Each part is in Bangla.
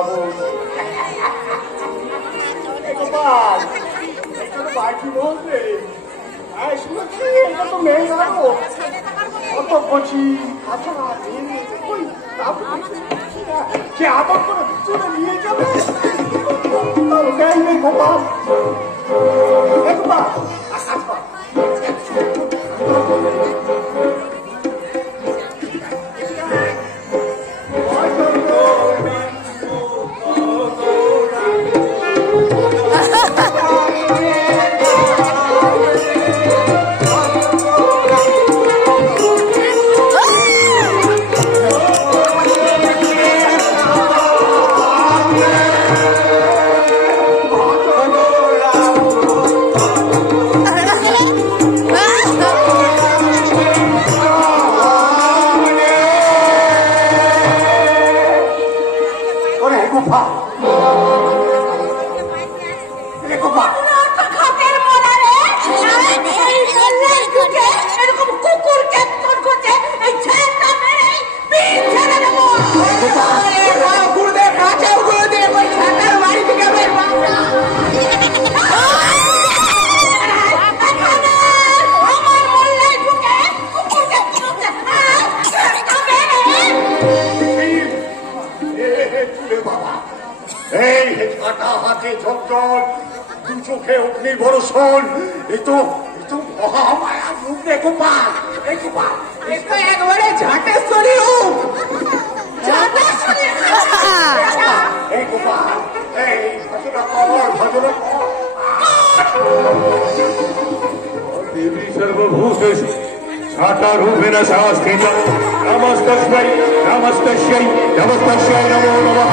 যাবো। গোপাল এটা তো বাড়ি বলবে শুনেছি এটা তো মেয়ে যাবো কত বলছি আচ্ছা কে আদর করে চলে নিয়ে যাবে গোপাল গোপাল চোখে অগ্নি বর্ষণ এ তো মহামায়া রূপ রে গোপাল একবারে ঝাটেশ্বরী রূপ এই গোপাল এই ভজনা কর ভজনা देवी सर्वभूतेषु शाखारूपेण संस्थिता नमस्तस्मै नमस्तस्यै नमस्तस्यै नमो नमः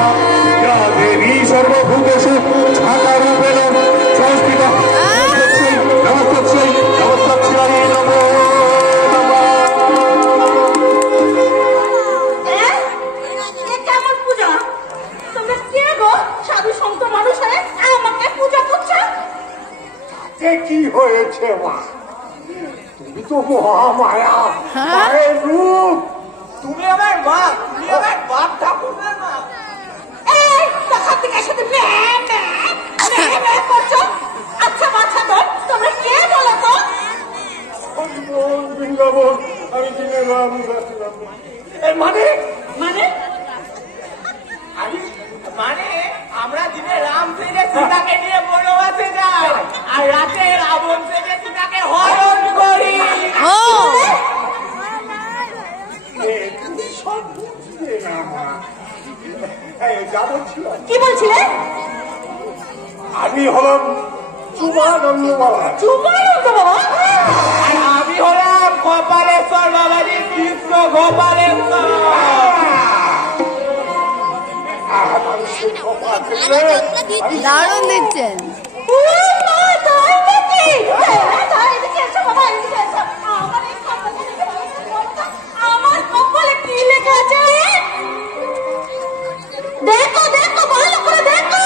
या देवी सर्वभूतेषु शाखारूपेण संस्थिता नमस्तस्यै नमस्तस्यै नमो কি হয়েছে মা তুমি তো মহামায়া মায়ের রূপ তুমি আমার মা তুমি আমার বাপ ঠাকুরের মা আচ্ছা বাচ্চা তোমরা কে বলো তো বৃন্দাবন আমি দিনে রাম মানে মানে মানে আমরা দিনে রাম থেকে সীতাকে নিয়ে বনবাসে যাই আর রাতে রাবণ থেকে সীতাকে হরণ করি কি বলছিলে আমি হলাম চুমানন্দ বাবা আর আমি হলাম গোপালেশ্বর বাবাজি কৃষ্ণ গোপালেশ্বর দারুণ দেখছেন আমার কপালে কি লেখা আছে দেখো দেখো ভালো করে দেখো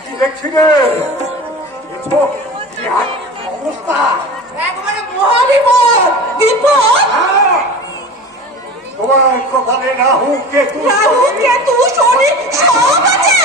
কি দেখছি রে অবস্থা একবারে মহাবিপদ বিপদ তোমার কপালে রাহু কেতু শনি সব আছে